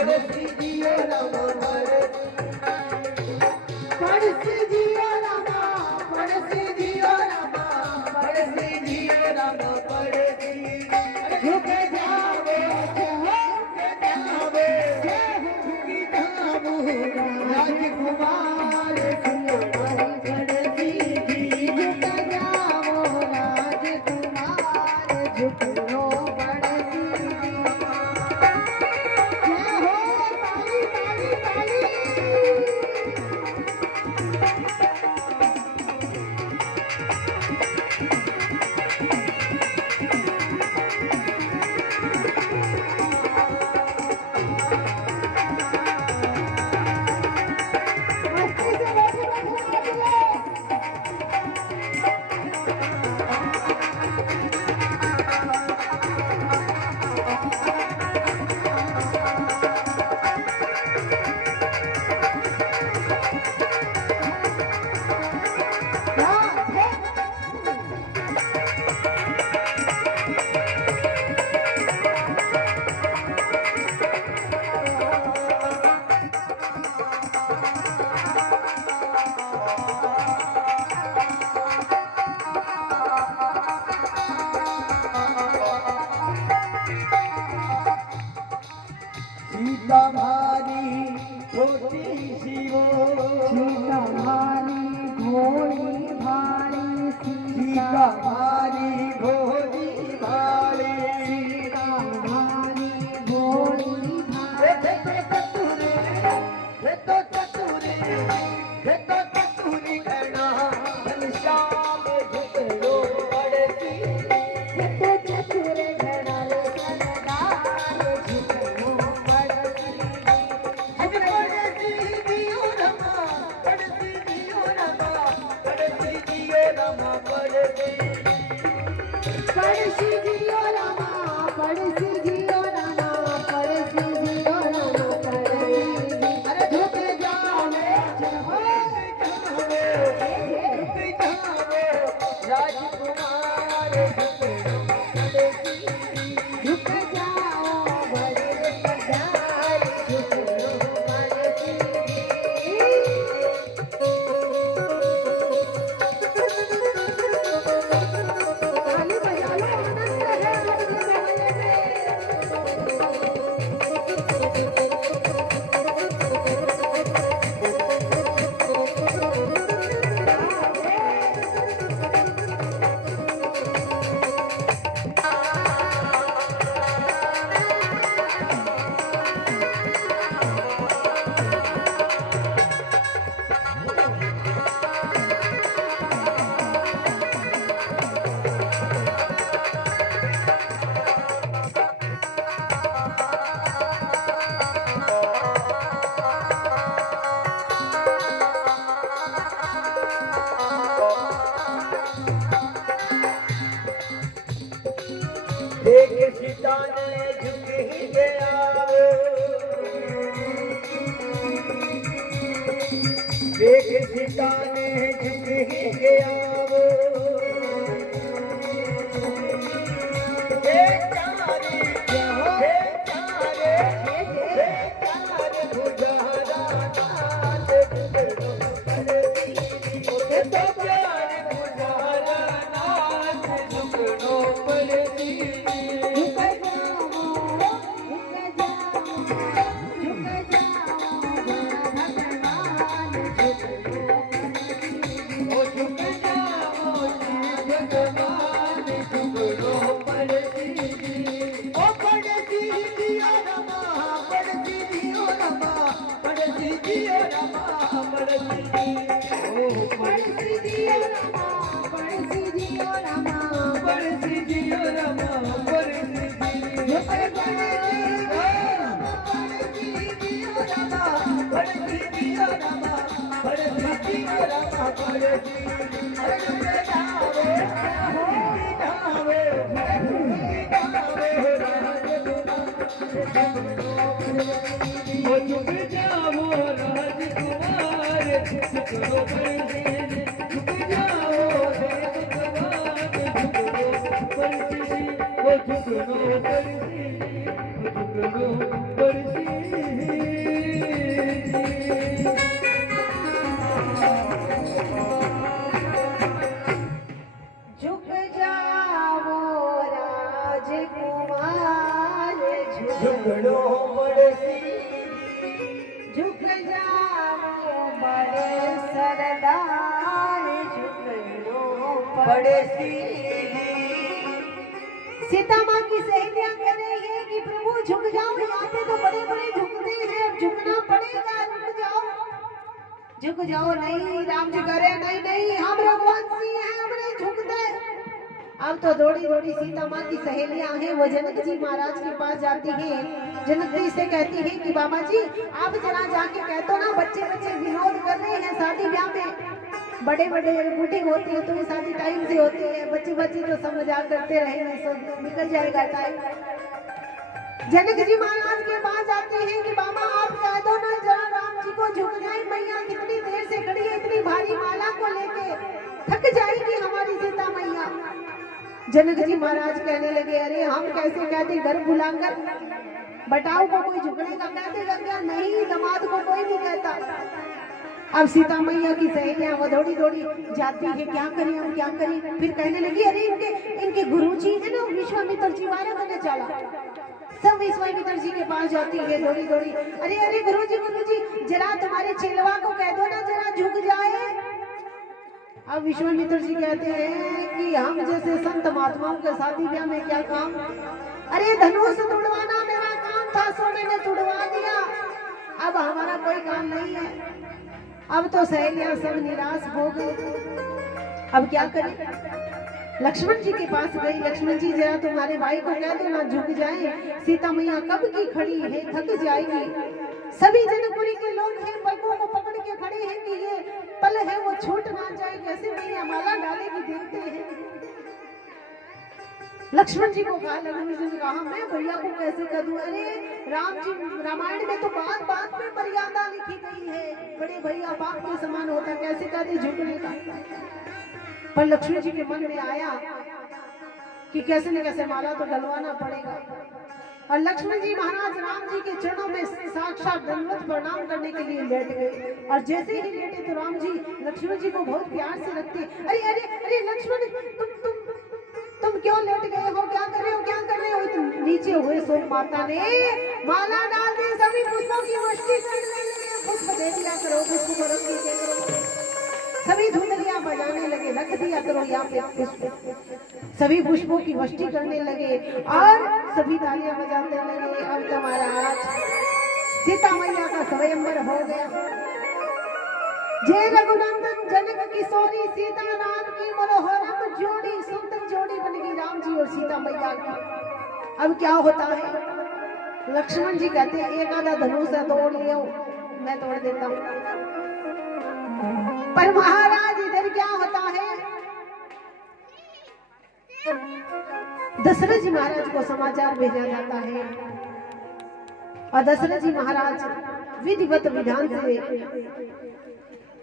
પડસી જીઓ રામા પડસી જીઓ રામા પડસી જીઓ રામા પડસી જીઓ રામા પડસી ઝુક જાવે રાજકુમાર सीता भारी छोटी शिवो सीता भारी भोली भारी सीता भारी भोली भारी सीता भारी भोली भारी हे तो चतुरे घना घनश्याम झुकलो पड़ती हे तो चतुरे घना घनदार झुकलो पड़ती पड़सी दियो रमा पड़सी दियो रमा पड़सी दियो रमा पड़सी पड़सी जियो रामा पड़सी जियो रामा पड़सी जियो रामा पड़सी अरे झुक जावे राजकुमार झुक जाओ बड़े पधार झुकलो पड़सी ताली बजा लो आनंद है अपने मोहल्ले देख सीता ने झुक ही गया देख सीता ने झुक ही गया हे चारे भुजारा नाथ झुकलो पड़ती हे तो प्यारे भुजारा नाथ झुकलो पड़ती झुक जाओ भगवान झुकलो पड़सी ओ पड़सी दियो रमा पड़सी दियो रमा पड़सी दियो रमा पड़सी ओ पड़सी जियो रामा पड़सी जियो रामा पड़सी दियो रमा पड़सी झुक दियो रमा पड़सी दियो रमा पड़सी दियो रमा पड़सी अरे जावे ओ झुक जाओ राजकुमार झुकलो पड़सी झुक जाओ राजकुमार झुकलो पड़सी ओ झुकलो पड़सी झुकड़ो पड़सी झुक जाओ बड़े सरदार झुकड़ो पड़सी सीता माँ की सहेलियां कह रही है कि प्रभु झुक जाओ, यहाँ पे तो बड़े बड़े झुकते हैं, अब झुकना पड़ेगा, झुक जाओ। नहीं, राम जी कह रहे नहीं नहीं, हम रघुवंशी हैं, हम नहीं झुकते। अब तो दौड़ी दौड़ी सीता माँ की सहेलियां हैं, वो जनक जी महाराज के पास जाती हैं। जनक जी से कहती है कि बाबा जी आप जरा जाके कह दो ना, बच्चे बच्चे विनोद कर रहे हैं, शादी ब्याह में बड़े बड़े बूढ़ी होती है तो ये शादी टाइम से होती है, बच्चे बच्चे तो सब मजाक करते रहेंगे, सब निकल जाएगा टाइम। जनक जी महाराज के पास जाते हैं कि बाबा आप कह दो ना जरा राम जी को झुक जाए, मैया कितनी देर से खड़ी है, इतनी भारी माला को लेके थक जाएगी हमारी सीता मैया। जनक जी महाराज कहने लगे अरे हम कैसे कहते, घर बुलाकर बटाऊ को कोई झुकने का कहते लग गया, नहीं दामाद को कोई नहीं कहता। अब सीता मैया की सहेलियां वो दौड़ी दौड़ी जाती है, क्या करें हम क्या करें। फिर कहने लगी अरे इनके गुरुजी है ना विश्वामित्र जी वाला करने चला, सब विश्वामित्र जी के पास जाती है दौड़ी दौड़ी, अरे अरे गुरुजी जरा तुम्हारे चेलवा को कह दो ना जरा झुक जाए। अब विश्वामित्र जी कहते हैं कि हम जैसे संत महात्माओं के शादी ब्याह में क्या काम, अरे धनुष तुड़वाना मेरा काम था, सो मैंने तुड़वा दिया, अब हमारा कोई काम नहीं है। अब तो सहेलियां सब निराश हो गई, अब क्या करें। लक्ष्मण जी के पास गई, लक्ष्मण जी जरा तुम्हारे भाई को कह दो ना झुक जाए, सीता मैया कब की खड़ी है, थक जाएगी। सभी जनकपुरी के लोग हैं, पलकों को पकड़ के खड़े हैं कि ये पल है वो छूट ना जाए, कैसे मैया माला डालेगी देखते हैं। लक्ष्मण जी को कहा, लक्ष्मण जी ने कहा मैं भैया को कैसे कर दूं, अरे राम जी रामायण में तो बात बात में मर्यादा लिखी गई है, बड़े भैया बाप के समान होता, कैसे कहते झुकने का। पर लक्ष्मण जी के मन में आया कि कैसे न कैसे माला तो डलवाना पड़ेगा। और लक्ष्मण जी महाराज राम जी के चरणों में साक्षात दंडवत प्रणाम करने के लिए लेट गए, और जैसे ही लेटे तो राम जी लक्ष्मण जी को बहुत प्यार से रखते, अरे अरे अरे लक्ष्मण तुम क्यों लेट गए हो, क्या कर रहे हो, क्या कर रहे हो। तुम नीचे हुए सो माता ने माला डाल दी, सभी पुष्पों की वृष्टि करने लगे, पुष्प दे दिया करो, पुष्प को रख दीजिए करो, सभी धुंधलियां बजाने लगे, रख दिया करो यहाँ पे पुष्प, सभी पुष्पों की वृष्टि करने लगे और सभी तालियां बजाते लगे। अब तुम्हारा आज सीता मैया का स्वयंवर हो गया। जय रघुनंदन जनक किशोरी सीता राम की मनोहरम जोड़ी, सुंदर जोड़ी बन गई राम जी और सीता मैया की। अब क्या होता है, लक्ष्मण जी कहते हैं एक आधा धनुष है तोड़ लियो, मैं तोड़ देता हूँ। पर महाराज इधर क्या होता है, दशरथ जी महाराज को समाचार भेजा जाता है और दशरथ जी महाराज विधिवत विधान से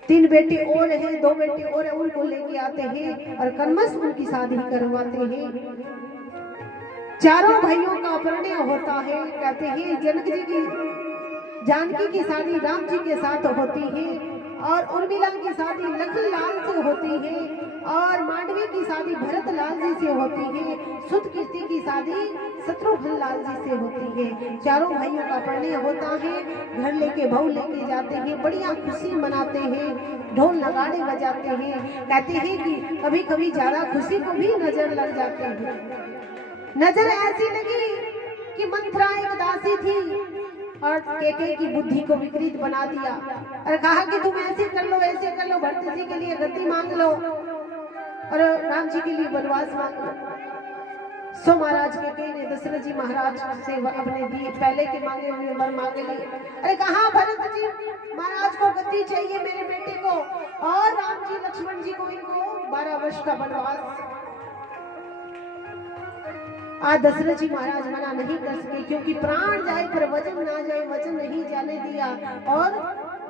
3 बेटे और हैं, 2 बेटे और हैं, उनको लेके आते हैं और कर्मश उनकी शादी करवाते हैं। चारों भाइयों का परिणय होता है। कहते हैं जनक जी की जानकी की शादी राम जी के साथ होती है और उर्मिला की शादी लखन लाल से होती है और मांडवी की शादी भरत लाल जी से होती है, सुत कीर्ति की शादी शत्रुघ्न लाल जी से होती है। चारों भाइयों का परिणय होता है, घर लेके बहू लेके जाते हैं, बढ़िया खुशी मनाते हैं, ढोल नगाड़े बजाते हैं। कहते हैं कि कभी कभी ज्यादा खुशी को भी नजर लग जाती है। नजर ऐसी लगी कि मंत्रा एक दासी थी और केके की बुद्धि को विकृत बना दिया और कहा कि तुम ऐसे कर लो, ऐसे कर लो, भरत जी के लिए गद्दी मांग लो और राम जी के लिए वनवास मांग लो। सो महाराज केके ने दशरथ जी महाराज से अपने दिए पहले के मांगे हुए वर मांगे लिए। अरे कहा भरत जी महाराज को गद्दी चाहिए मेरे बेटे को और राम जी लक्ष्मण जी को इनको 12 वर्ष का वनवास। आज दशरथ जी महाराज मना नहीं कर सके क्योंकि प्राण जाए पर वचन ना जाए, वचन नहीं जाने दिया और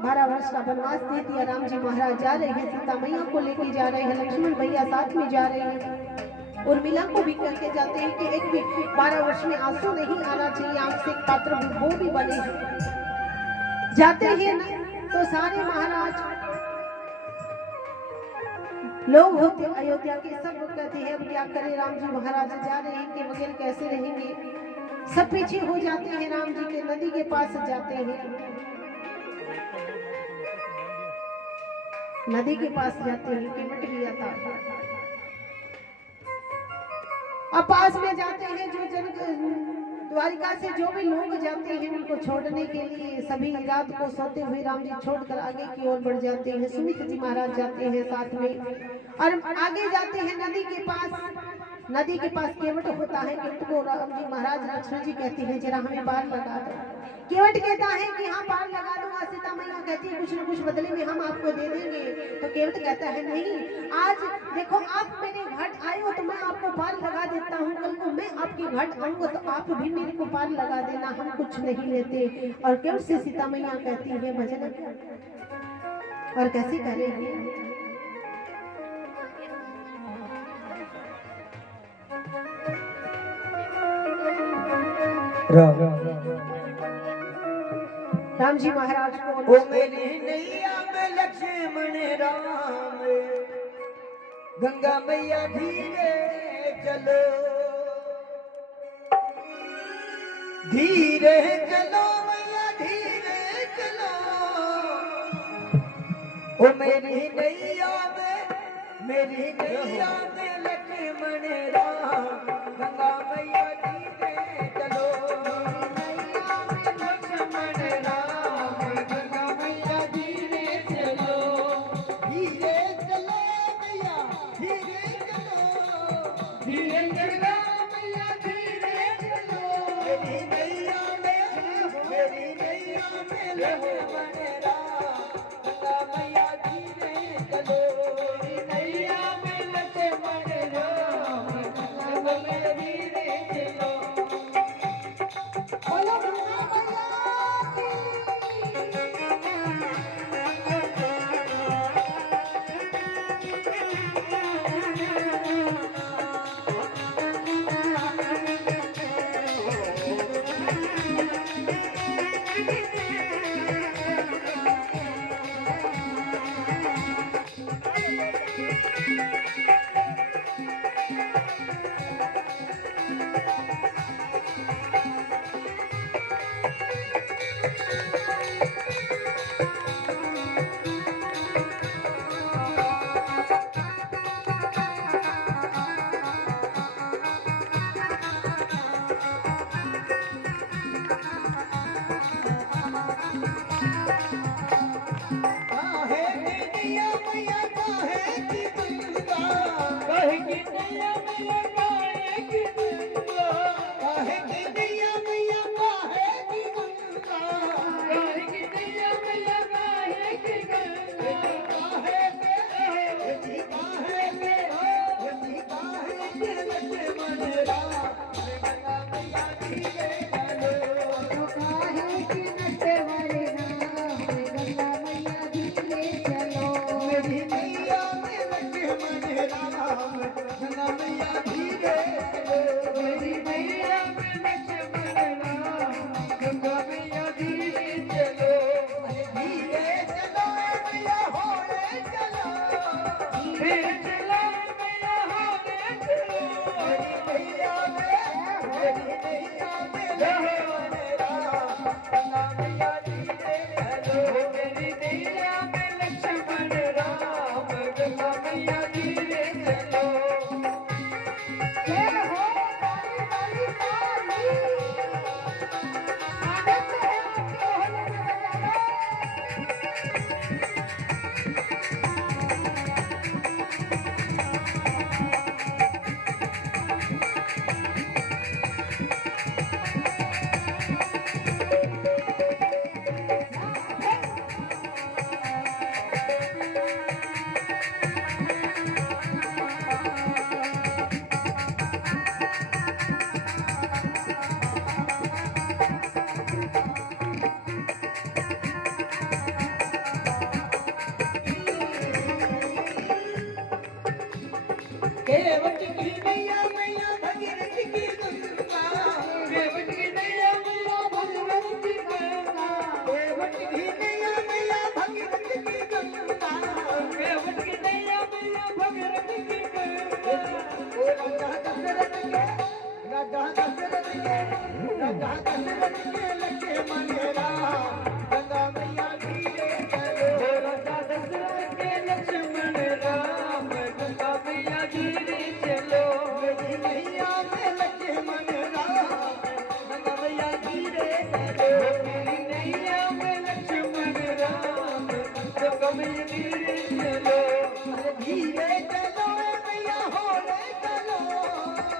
12 वर्ष का वनवास दे दिया। राम जी महाराज जा रहे हैं, सीता मैया को लेके जा रहे हैं, लक्ष्मण भैया साथ में जा रहे हैं और मिला को भी करके जाते हैं कि एक भी 12 वर्ष में आंसू नहीं आना चाहिए, आंख से पात्र वो भी बने जाते हैं तो सारे महाराज लोग होते अयोध्या के सब लोग कहते हैं अब क्या करें, राम जी महाराज जा रहे हैं कि बगैर कैसे रहेंगे। सब पीछे हो जाते हैं राम जी के, नदी के पास जाते हैं, नदी के पास जाते हैं, केवट भी आता है। अब पास में जाते हैं, जो जन द्वारिका से जो भी लोग जाते हैं उनको छोड़ने के लिए, सभी रात को सोते हुए राम जी छोड़कर आगे की ओर बढ़ जाते हैं। सुमित जी महाराज जाते हैं साथ में और आगे जाते हैं नदी के पास। नदी के पास केवट होता है, केवट को राम जी महाराज लक्ष्मण जी कहते हैं जरा हमें पार लगा दो। केवट कहता है कि हाँ पार लगा दूंगा। सीता मैया कहती है कुछ न कुछ बदले में हम आपको दे देंगे। तो केवट कहता है नहीं, आज देखो आप मेरे घाट आए हो तो मैं आपको पार लगा देता हूँ, कल को मैं आपके घाट आऊंगा तो आप भी मेरे को पार लगा देना, हम कुछ नहीं लेते। और केवट से सीता मैया कहती है भजन, और कैसे करेंगे? राम जी महाराज को ओ मेरी नैया में लक्ष्मण राम, गंगा मैया धीरे चलो, धीरे चलो मैया धीरे चलो। ओ मेरी नैया में लक्ष्मण राम, गंगा मैया धीरे चलो। में लक्ष्मण राम गंगा मैया धीरे चलो राजा दशरथ के लक्ष्मण राम गंगा मैया धीरे चलो मेरी नैया में लक्ष्मण राम गंगा मैया धीरे चलो मेरी नैया में लक्ष्मण राम गंगा मैया धीरे चलो धीरे चलो मैया होले चलो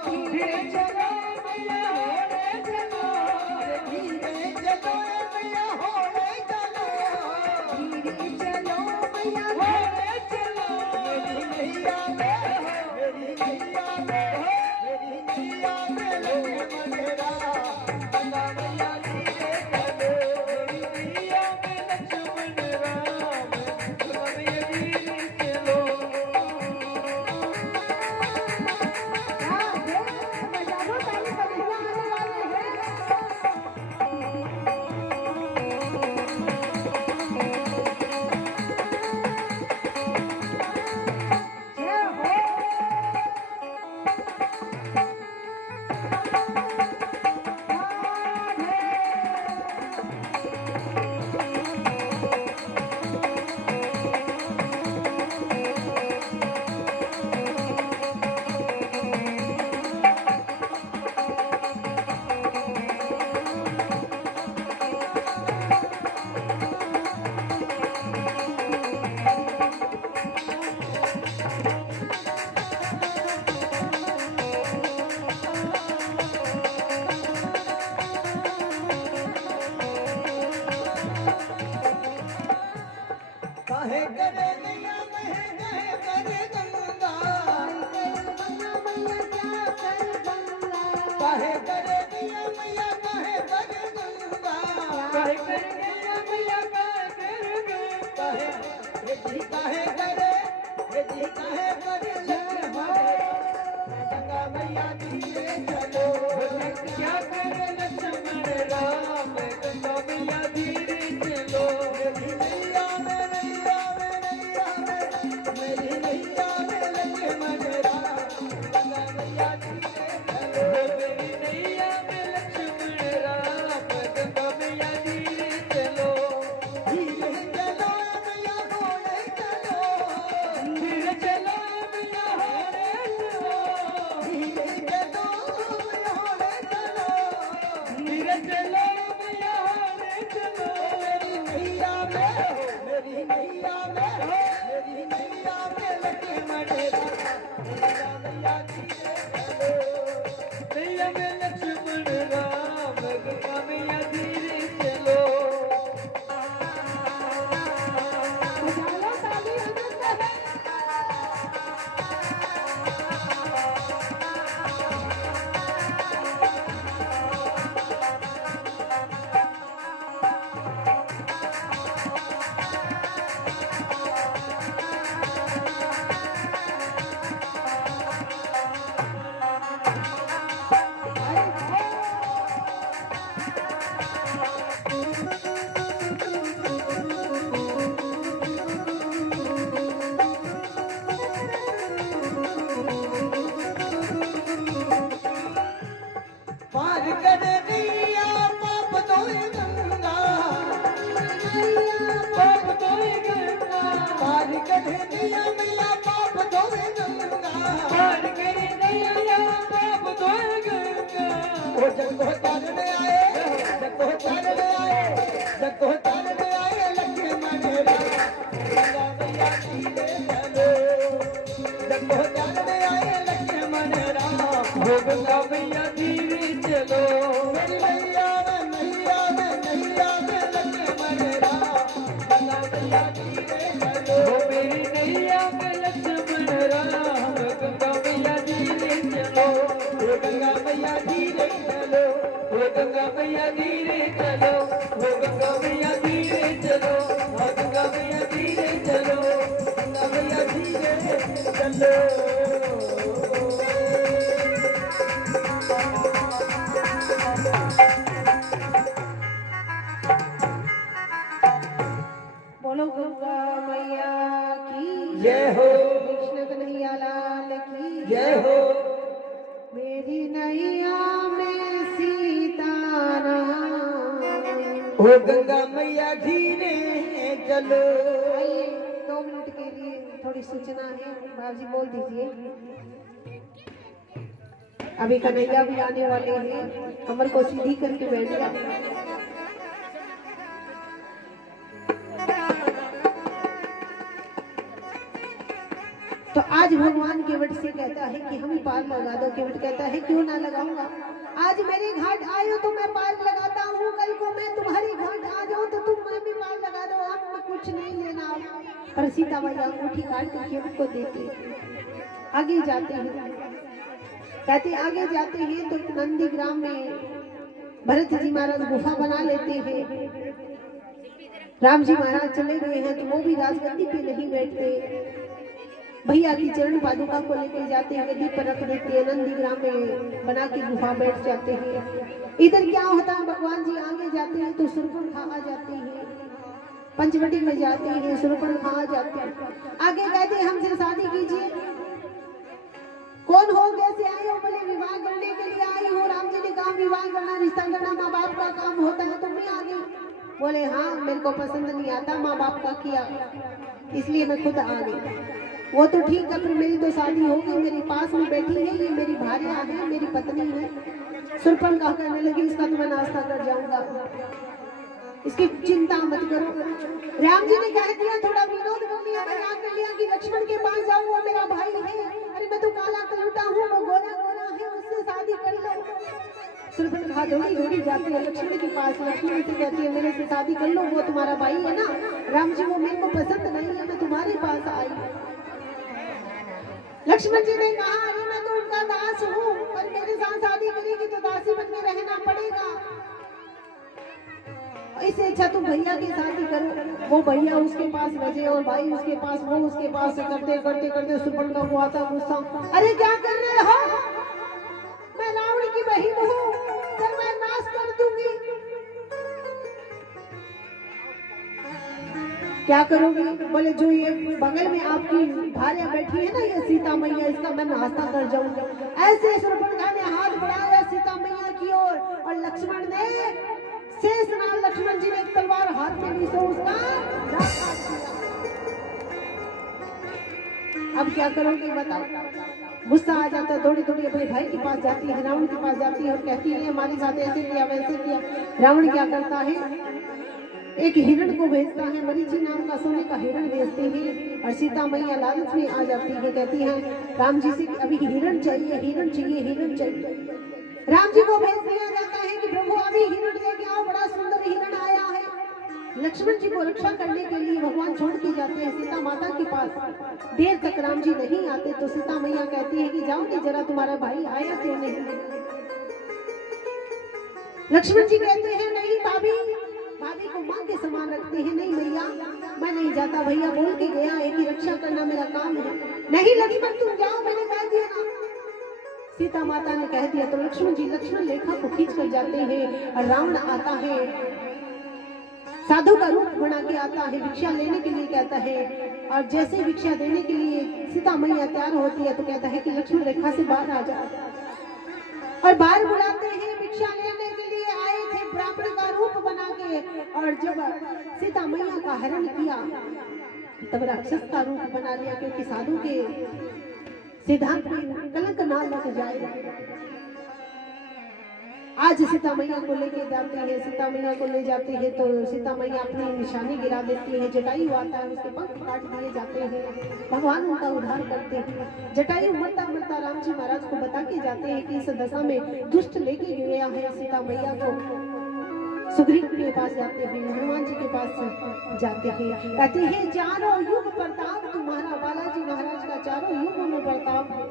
धीरे चलो मैया होले चलो धीरे चलो मैया होले चलो धीरे चलो मैया होले चलो मेरी नैया में लक्ष्मण राम गंगा मैया धीरे चलो मेरी नैया में लक्ष्मण राम गंगा मैया धीरे चलो बजारो ताली बजने आने वाले हैं। जय हो काहे करे नैया में काहे करे गंगा काहे करे नैया मैया काहे करे गंगा काहे करे नैया मैया काहे करे गंगा काहे काहे करे गंगा मैया धीरे चलो क्या करे लक्ष्मण राम गंगा मैया धीरे चलो मेरी नैया में मेरी नैया में लक्ष्मण राम गंगा मैया धीरे चलो मेरी नैया में लक्ष्मण राम गंगा मैया धीरे चलो धीरे चलो मैया होले चलो धीरे चलो मैया होले चलो धीरे चलो मैया होले चलो धीरे चलो मैया होले चलो मेरी नैया में लक्ष्मण राम मैया धीरे चलो नैया में लक्ष्मण राम गंगा मैया धीरे चलो बजारो ताली आनंद है। पार करे नैया पाप धोए गंगा पाप धोए गंगा पार करे नैया मैया पाप धोए गंगा पार करे नैया पाप धोए गंगा ओ जग को तारने आए लक्ष्मण राम गंगा मैया धीरे चलो जग को तारने आए लक्ष्मण राम गंगा मैया धीरे चलो मेरी नैया में लक्ष्मण राम गंगा मैया धीरे चलो मेरी नैया में लक्ष्मण राम गंगा मैया धीरे चलो गंगा मैया धीरे चलो गंगा मैया धीरे चलो गंगा मैया धीरे चलो गंगा मैया धीरे चलो गंगा मैया धीरे चलो बोलो गंगा मैया की जय हो कृष्ण कन्हैया लाल की जय हो मेरी नैया में सीताराम ओ गंगा मैया धीरे चलो। आइए 2 मिनट के लिए थोड़ी सूचना है, बाबूजी बोल दीजिए। अभी कन्हैया भी आने वाले हैं, कमर को सीधी करके बैठ जा। तो आज भगवान केवट से कहता है कि हम ही पार लगा दो। केवट कहता है क्यों ना लगाऊंगा, आज मेरे घाट आए हो तो मैं पार लगाता हूँ, कल को मैं तुम्हारी घाट आ जाऊँ तो तुम मैं भी पार लगा दो, अब मैं कुछ नहीं लेना। पर सीता मैया अंगूठी काट कर केवट को देती, आगे जाते हैं। कहते आगे जाते हैं तो एक नंदी ग्राम में भरत जी महाराज गुफा बना लेते हैं। राम जी महाराज चले गए हैं तो वो भी राजगद्दी पे नहीं बैठते, भैया की चरण पादुका को लेकर जाते हैं, गद्दी पर रख देते हैं, नंदी ग्राम में बना के गुफा बैठ जाते हैं। इधर क्या होता है, भगवान जी आगे जाते हैं तो सुरपणखा आ जाते हैं, पंचवटी में जाते हैं, सुरपणखा आ जाते हैं। आगे कहते हैं हमसे शादी कीजिए। कौन हो, कैसे आए हो? बोले विवाह करने के लिए आई हो। राम जी ने कहा विवाह करना, रिश्ता करना माँ बाप का काम होता है, तुम भी आ गई। बोले हाँ मेरे को पसंद नहीं आता माँ बाप का किया, इसलिए मैं खुद आ गई। वो तो ठीक है, फिर मेरी तो शादी हो गई, मेरी पास में बैठी है, ये मेरी भार्या है, मेरी पत्नी है। सुरपणखा कहने लगी इसका तो मैं नाश्ता कर जाऊंगा, इसकी चिंता मत करो। राम जी ने कह दिया, थोड़ा विनोद कर लिया, मजाक कर लिया कि लक्ष्मण के पास जाऊं, वो मेरा भाई है। अरे मैं तो काला कलूटा हूँ, वो गोरा गोरा है, उससे शादी कर लो। सुरपणखा दौड़ी दौड़ी जाती है लक्ष्मण के पास, लक्ष्मण से कहती है मेरे से शादी कर लो, वो तुम्हारा भाई है ना। राम जी वो मेरे को पसंद नहीं है, मैं तुम्हारे पास आई। लक्ष्मण जी ने कहा अरे मैं तो उनका दास हूँ, पर मेरे साथ शादी करेगी तो दासी बन के रहना पड़ेगा, इससे अच्छा तुम भैया की शादी करो। वो भैया उसके पास बजे और भाई उसके पास, वो उसके पास से करते करते करते सुरपणखा को आता गुस्सा, अरे क्या कर रहे हो, मैं रावण की बहन हूँ, सर मैं नाश कर दूंगी। क्या करोगी? बोले जो ये बगल में आपकी भार्या बैठी है ना, ये सीता मैया, इसका मैं नाश्ता कर जाऊंगा। ऐसे सुरपणखा ने हाथ बढ़ाया सीता मैया की ओर और लक्ष्मण ने शेषनाग लक्ष्मण जी ने एक तलवार हाथ में ली तो उसका दांत काट दिया। अब क्या करोगे बताओ? गुस्सा आ जाता है, थोड़ी थोड़ी अपने भाई के पास जाती है, रावण के पास जाती है और कहती है हमारे साथ ऐसे किया वैसे किया। रावण क्या करता है, एक हिरण को भेजता है, मरीचि नाम का सोने का हिरण भेजते हैं और सीता मैया लालच में आ जाती है, कहती है राम जी से अभी हिरण चाहिए, हिरण चाहिए, हिरण चाहिए। राम जी को भेज दिया जाता है कि प्रभु अभी हिरण लेके आओ, बड़ा सुंदर हिरण आया है। लक्ष्मण जी को रक्षा करने के लिए भगवान छोड़ के जाते हैं सीता माता के पास। देर तक राम जी नहीं आते तो सीता मैया कहती है कि जाओ कि जरा तुम्हारा भाई आया क्यों नहीं। लक्ष्मण जी कहते हैं नहीं भाभी, भाभी को माँ के समान रखते हैं। नहीं भैया मैं नहीं जाता, भैया बोल के गया है कि रक्षा करना मेरा काम है। नहीं लक्ष्मण तुम जाओ, मैंने कह दिया ना। सीता माता ने कह दिया तो लक्ष्मण जी लक्ष्मण रेखा को खींच कर जाते हैं और रावण आता है, साधु का रूप बना के आता है, भिक्षा लेने के लिए कहता है और जैसे भिक्षा देने के लिए सीता मैया तैयार होती है तो कहता है कि लक्ष्मण रेखा से बाहर आ जा। और बाहर बुलाते हैं, भिक्षा लेने के लिए आए थे ब्राह्मण का रूप बना के, और जब सीता मैया का हरण किया तब राक्षस का रूप बना लिया, क्योंकि साधु के सिद्धांत में कलंक ना लग जाए। आज सीता मैया को लेके जाते हैं, सीता मैया को ले जाते हैं तो सीता मैया अपनी निशानी गिरा देती है, जटायु आता है उसके पंख काट दिए जाते हैं, भगवान उनका उद्धार करते हैं। जटायु मरता मरता राम जी महाराज को बता के जाते हैं कि इस दशा में दुष्ट लेके गया है सीता मैया को। सुग्रीव के पास जाते हैं, हनुमान जी के पास जाते हैं, कहते हैं चारों युग प्रताप तुम्हारा, बालाजी महाराज का चारों युग में प्रताप है।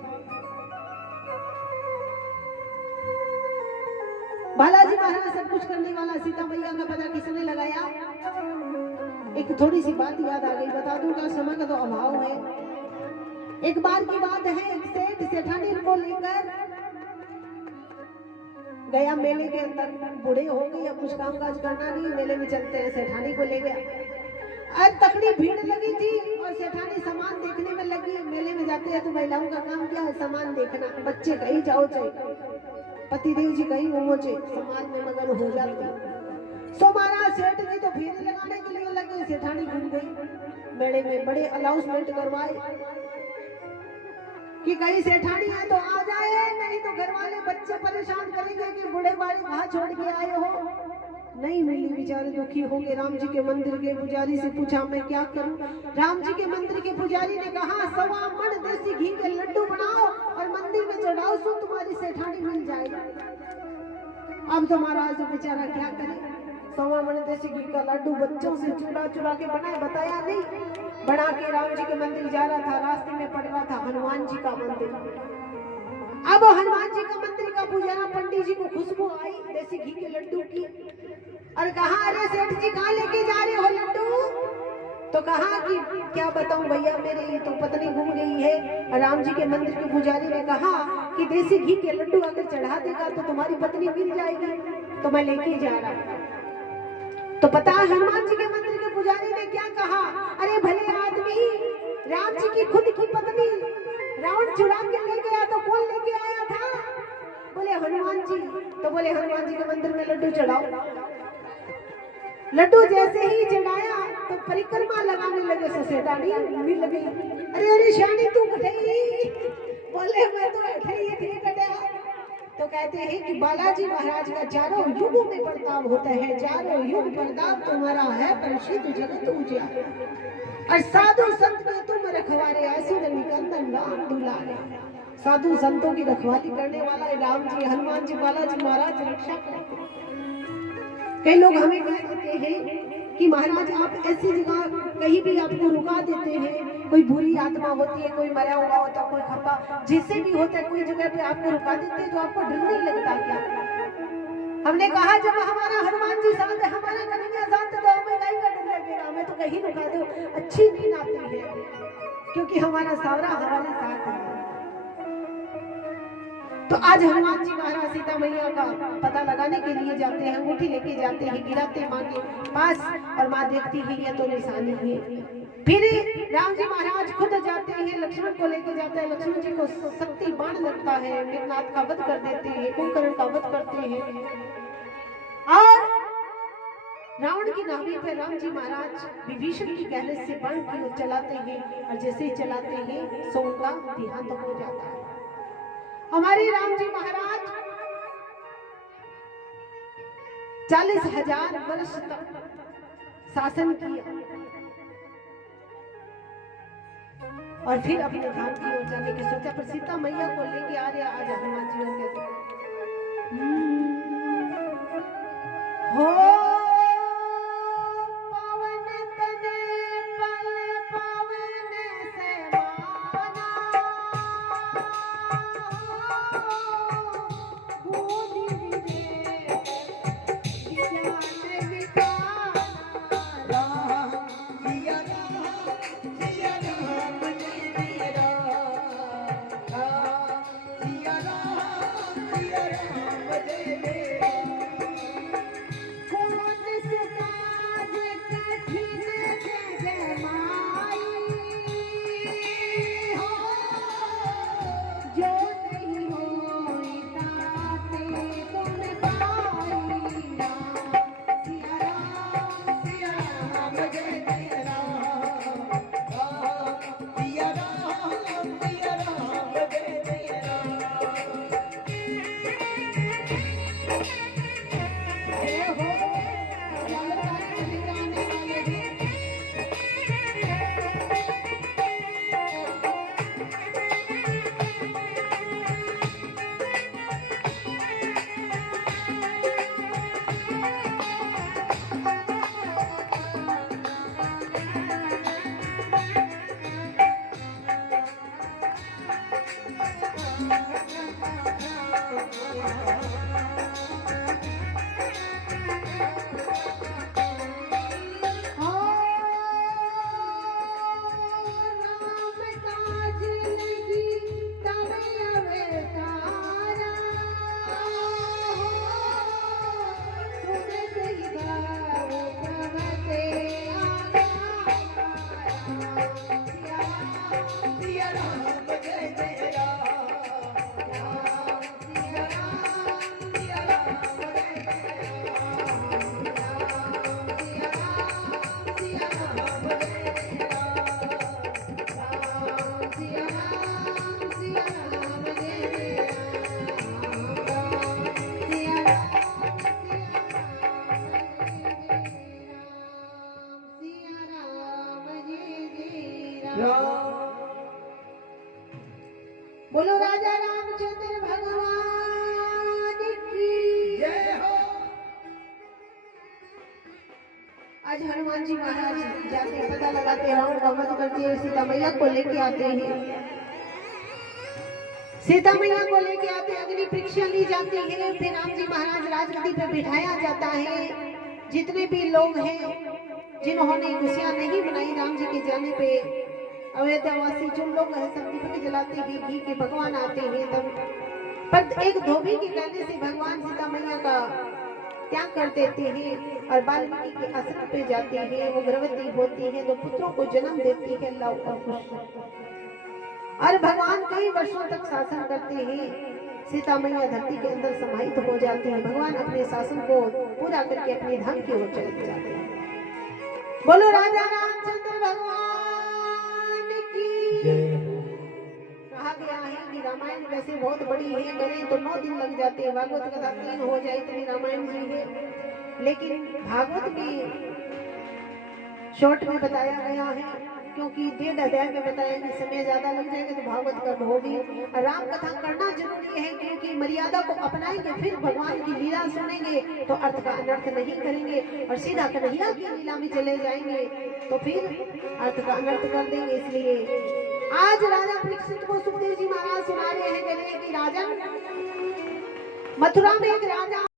बालाजी महाराज सब कुछ करने वाला, सीता मैया का पता किसने लगाया? एक थोड़ी सी बात याद आ गई, बता दूं क्या, समय का तो अभाव है। एक बार की बात है, एक सेठ सेठानी को लेकर गया मेले के अंदर, बूढ़े हो गए अब कुछ काम काज करना नहीं, मेले में चलते हैं, सेठानी को ले गया। आज तकड़ी भीड़ लगी थी और सेठानी सामान देखने में लगी। मेले में जाते हैं तो महिलाओं का काम क्या है? सामान देखना। बच्चे कहीं जाओ चाहे पतिदेव जी कहीं वो सामान में मगन हो जाते। सो महाराज सेठ जी तो फेरे लगाने के लिए लगे, सेठानी घूम गई मेले में, बड़े अनाउंसमेंट करवाए कि कहीं सेठानी है तो आ जाए, नहीं तो घर वाले बच्चे परेशान करेंगे कि बूढ़े बाड़ी वहां छोड़ के आए हो। नहीं मिली, बेचारे दुखी हो गए। राम जी के मंदिर के पुजारी से पूछा मैं क्या करूं। राम जी के मंदिर के पुजारी ने कहा 1.25 मन देसी घी के लड्डू बनाओ और मंदिर में चढ़ाओ, सो तुम्हारी सेठानी मिल जाएगी। अब तो महाराज बेचारा क्या करे, 1.25 मन देसी घी का लड्डू बच्चों से चुरा के बनाए, बताया नहीं, बना के राम जी के मंदिर जा रहा था, रास्ते में पड़ रहा था हनुमान जी का मंदिर। अब हनुमान जी का मंदिर का पुजारा पंडित जी को खुशबू आई देसी घी के लड्डू की, और कहा अरे सेठ जी कहाँ लेके जा रहे हो लड्डू? तो कहा कि क्या बताऊं भैया, मेरी तो पत्नी घूम गई है। राम जी के मंदिर के पुजारी ने कहा कि देसी घी के लड्डू अगर चढ़ा देगा तो तुम्हारी पत्नी मिल जाएगी, तो मैं लेके जा रहा हूं। तो पता है हनुमान जी के मंदिर के पुजारी ने क्या कहा, अरे भले आदमी, राम जी की खुद की पत्नी रावण चुरा के ले गया तो कौन लेके आया था? बोले हनुमान जी। तो बोले हनुमान जी के मंदिर में लड्डू चढ़ाओ। लड्डू जैसे ही चढ़ाया तो परिक्रमा लगाने लगे, सेठानी मिल गई। अरे अरे शानी तू कटई? बोले मैं तो कटई थी कटा। तो कहते हैं कि बालाजी महाराज का चारों युगों में प्रताप होता है, चारों युग प्रताप तुम्हारा है, प्रसिद्ध जगत उजियारे। और साधु संत के तुम रखवारे, असुर निकंदन राम दुलारे। साधु संतों की रखवाली करने वाला राम जी, हनुमान जी, बालाजी महाराज रक्षा करते। कई लोग हमें कहते हैं कि महाराज आप ऐसी जगह कहीं भी आपको रुका देते हैं, कोई बुरी आत्मा होती है, कोई मरा हुआ होता है, कोई खपा जिससे भी होता है, कोई जगह पे आपको रुका देते हैं तो आपको डर नहीं लगता क्या? हमने कहा जब हमारा हनुमान जी साथ है, हमारा कन्हैया साथ है, तो हमें कहीं का डर लगेगा, हमें तो कहीं रुका दो, अच्छी नींद आती है क्योंकि हमारा सावरा हमारे साथ है। तो आज हनुमान जी महाराज सीता मैया का पता लगाने के लिए जाते हैं, अंगूठी लेके जाते हैं, गिराते माँ के पास, और माँ देखती है ये तो निशानी है। फिर राम जी महाराज खुद जाते हैं, लक्ष्मण को लेके जाते हैं, लक्ष्मण जी को शक्ति बाण लगता है, मेघनाथ का वध कर देते हैं, कुंभकर्ण का वध करते हैं, और रावण की नाभि पर राम जी महाराज विभीषण की कहने से बाण की ओर चलाते हैं, और जैसे ही चलाते हैं सो उनका देहांत हो जाता है। हमारे राम जी महाराज 40,000 वर्ष तक शासन किया और फिर अपने धाम की ओर जाने की सोचा, पर सीता मैया को लेके आ रहे आज हनुमान जी और कैसे हो पवन तने पल पवन से राम। बोलो राजा रामचंद्र भगवान की जय हो। आज हनुमान जी महाराज जाते पता लगाते रावण का वध करते हैं, सीता मैया को लेके आते हैं। सीता मैया को लेके आते अग्नि परीक्षा ली जाती है। फिर राम जी महाराज राजगद्दी पे बिठाया जाता है। जितने भी लोग हैं जिन्होंने खुशियां नहीं बनाई राम जी के जाने पे, अयोध्यावासी जो लोग हैं सब दीपक जलाते हैं, घी के भगवान आते हैं तब, पर एक धोबी के कहने से भगवान सीता मैया का त्याग कर देते हैं और वाल्मीकि के आश्रम पे जाते हैं। वो गर्भवती होती है, 2 पुत्रों को जन्म देती है लव और कुश। और भगवान कई वर्षों तक शासन करते हैं। सीता मैया धरती के अंदर समाहित हो जाती है। भगवान अपने शासन को पूरा करके अपने धाम की ओर चले जाते हैं। बोलो राजा रामचंद्र भगवान की जय हो। कहा गया है कि रामायण वैसे बहुत बड़ी है, करें तो 9 दिन लग जाते हैं। भागवत कथा 3 हो जाए इतनी रामायण जी है, लेकिन भागवत में शॉर्ट में बताया गया है, क्योंकि 1.5 अध्याय में बताया कि समय ज्यादा लग जाएगा तो भागवत कब होगी। राम कथा करना जरूरी है, क्योंकि मर्यादा को अपनाएंगे फिर भगवान की लीला सुनेंगे तो अर्थ का अनर्थ नहीं करेंगे, और सीधा कन्हैया की लीला में चले जाएंगे तो फिर अर्थ का अनर्थ कर देंगे। इसलिए आज राजा परीक्षित को सुखदेव जी महाराज सुना रहे हैं कि राजन, मथुरा में एक राजा